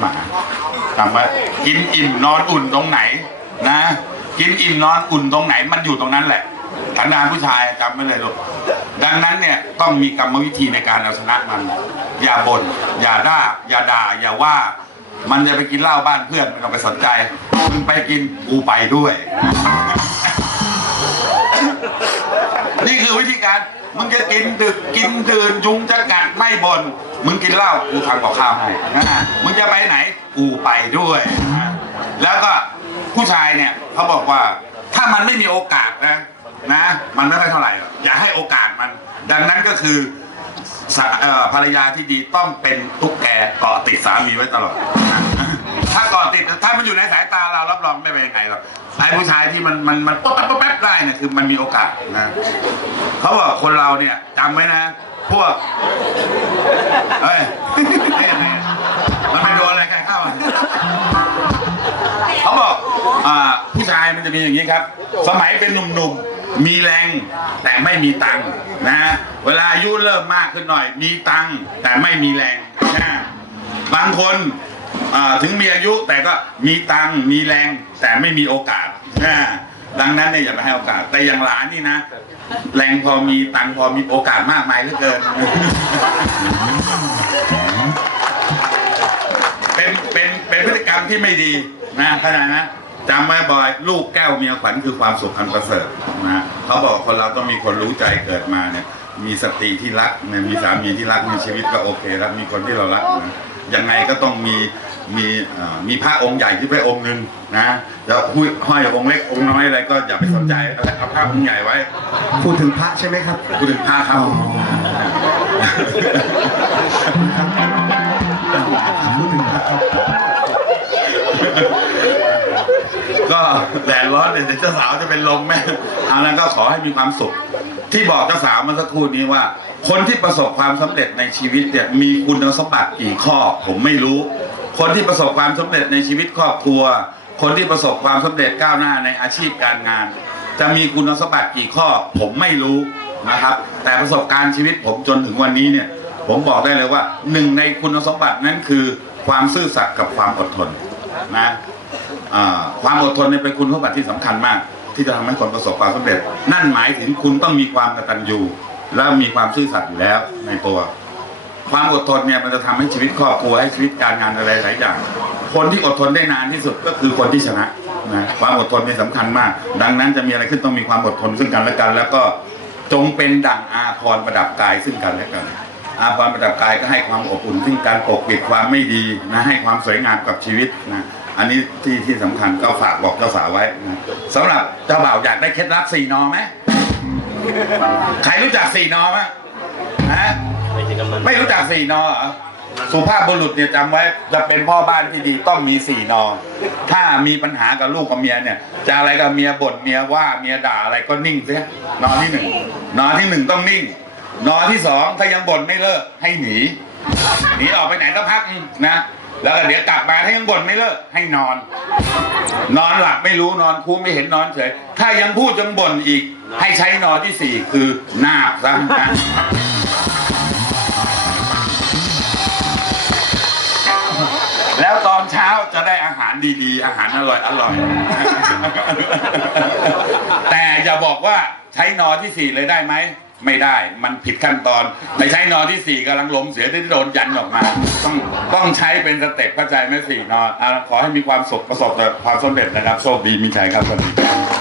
หมาจำไว้กินอิ่มนอนอุ่นตรงไหน นะ กินอิ่มนอนอุ่นตรงไหน มันอยู่ตรงนั้นแหละฐานะผู้ชายจำไม่เลยลูกดังนั้นเนี่ยต้องมีกรรมวิธีในการเอาชนะมัน อย่าบ่นอย่าด่าอย่าด่า อย่าว่า มันจะไปกินเหล้าบ้านเพื่อนไม่ต้องไปสนใจมึงไปกินกูไปด้วย นี่คือวิธีการมึงจะกินดึกกินดื่นยุงจะกัดไม่บน มึงกินเหล้ากูทำกับข้าวให้นะมึงจะไปไหนกูไปด้วยนะแล้วก็ผู้ชายเนี่ยเขาบอกว่าถ้ามันไม่มีโอกาสนะนะ มันไม่ได้เท่าไหร่หรอกอย่าให้โอกาสมัน ดังนั้นก็คือสาเอ่อภรรยาที่ดีต้องเป็นตุ๊กแกเกาะติดสามีไว้ตลอดนะถ้าเกาะติดามันอยู่ในสายตาเรารับรองไม่เป็นยังไงหรอกไอ้ผู้ชายที่มันมันมันป๊อปแป๊บป๊บแป๊บได้เนี่ยคือมันมีโอกาสนะเขาบอกคนเราเนี่ยจำไว้นะ พวกเฮ้ยมันไปโดนอะไรใครเข้าเขาบอกอ่าผู้ชายมันจะมีอย่างนี้ครับ สมัยเป็นหนุ่มๆมีแรงแต่ไม่มีตังค์นะเวลาอายุเริ่มมากขึ้นหน่อย มีตังค์แต่ไม่มีแรงนะบางคน ถึงมีอายุแต่ก็มีตังมีแรงแต่ไม่มีโอกาสนะดังนั้นเนี่ยอย่าไปให้โอกาส แต่อย่างหลานนี่นะ แรงพอมีตังพอมีโอกาสมากมายเหลือเกิน เป็นเป็นเป็นพฤติกรรมที่ไม่ดีนะข้าใจนะจำไว้บ่อยลูกแก้วเมียขวัญคือความสุขอันประเสริฐนะเขาบอกคนเราต้องมีคนรู้ใจเกิดมาเนี่ย มีสตรีที่รักเนี่ยมีสามีที่รักมีชีวิตก็โอเคแล้วมีคนที่เรารักนะยังไงก็ต้องมี มีเอ่อมีพระองค์ใหญ่ที่พระองค์หนึ่งนะจะห้อยห้อยองค์เล็กองค์น้อยอะไรก็อย่าไปสนใจอะไรเอาพระองค์ใหญ่ไว้พูดถึงพระใช่ไหมครับพูดถึงพระครับพูดถึงพระครับก็แดดร้อนเดี๋ยวเจ้าสาวจะเป็นลมแม่เอาแล้วก็ขอให้มีความสุข ที่บอกเจ้าสาวเมื่อสักครู่นี้ว่า คนที่ประสบความสำเร็จในชีวิตเนี่ยมีคุณสมบัติกี่ข้อผมไม่รู้ คนที่ประสบความสำเร็จในชีวิตครอบครัว คนที่ประสบความสำเร็จก้าวหน้าในอาชีพการงาน จะมีคุณสมบัติกี่ข้อผมไม่รู้นะครับ แต่ประสบการณ์ชีวิตผมจนถึงวันนี้เนี่ย ผมบอกได้เลยว่าหนึ่งในคุณสมบัตินั้นคือความซื่อสัตย์กับความอดทนนะความอดทนเนี่ยเป็นคุณสมบัติที่สำคัญมาก ที่จะทำให้คนประสบความสำเร็จ นั่นหมายถึงคุณต้องมีความกตัญญูและมีความซื่อสัตย์อยู่แล้วในตัว ความอดทนเนี่ยมันจะทำให้ชีวิตครอบครัวให้ชีวิตการงานอะไรหลายอย่าง คนที่อดทนได้นานที่สุดก็คือคนที่ชนะนะความอดทนเป็นสำคัญมาก ดังนั้นจะมีอะไรขึ้นต้องมีความอดทนซึ่งกันและกัน แล้วก็จงเป็นดั่งอาพรประดับกายซึ่งกันและกัน อาพรประดับกายก็ให้ความอบอุ่นซึ่งการปกปิดความไม่ดีนะให้ความสวยงามกับชีวิตนะอันนี้ที่ที่สำคัญก็ฝากบอกเจ้าสาวไว้นะสำหรับเจ้าบ่าวอยากได้เคล็ดลับสี่นอไหมใครรู้จักสี่นอไหมฮะ ไม่รู้จักสี่นอเหรอสุภาพบุรุษเนี่ยจำไว้จะเป็นพ่อบ้านที่ดีต้องมีสี่นอ ถ้ามีปัญหากับลูกกับเมียเนี่ย จะอะไรกับเมียบ่นเมียว่าเมียด่าอะไรก็นิ่งเสียนอที่หนึ่งนอที่หนึ่งต้องนิ่ง นอที่สองถ้ายังบ่นไม่เลิกให้หนีหนีออกไปไหนสักพักนะแล้วก็เดี๋ยวกลับมาถ้ายังบ่นไม่เลิกให้นอน นอนหลับไม่รู้นอนคูไม่เห็นนอนเฉยถ้ายังพูดยังบ่นอีก ให้ใช้นอนที่สี่คือนาบซะนะ จะได้อาหารดีๆ อาหารอร่อยอร่อย แต่อย่าบอกว่าใช้นอที่สี่เลยได้ไหม ไม่ได้มันผิดขั้นตอนไปใช้นอที่สี่กำลังล้มเสียที่โดนยันออกมา ต้องต้องใช้เป็นสเต็ปเข้าใจไหมสี่นอขอให้มีความสุขประสบแต่ความสำเร็จนะครับ โชคดีมีชัยครับสวัสดีครับ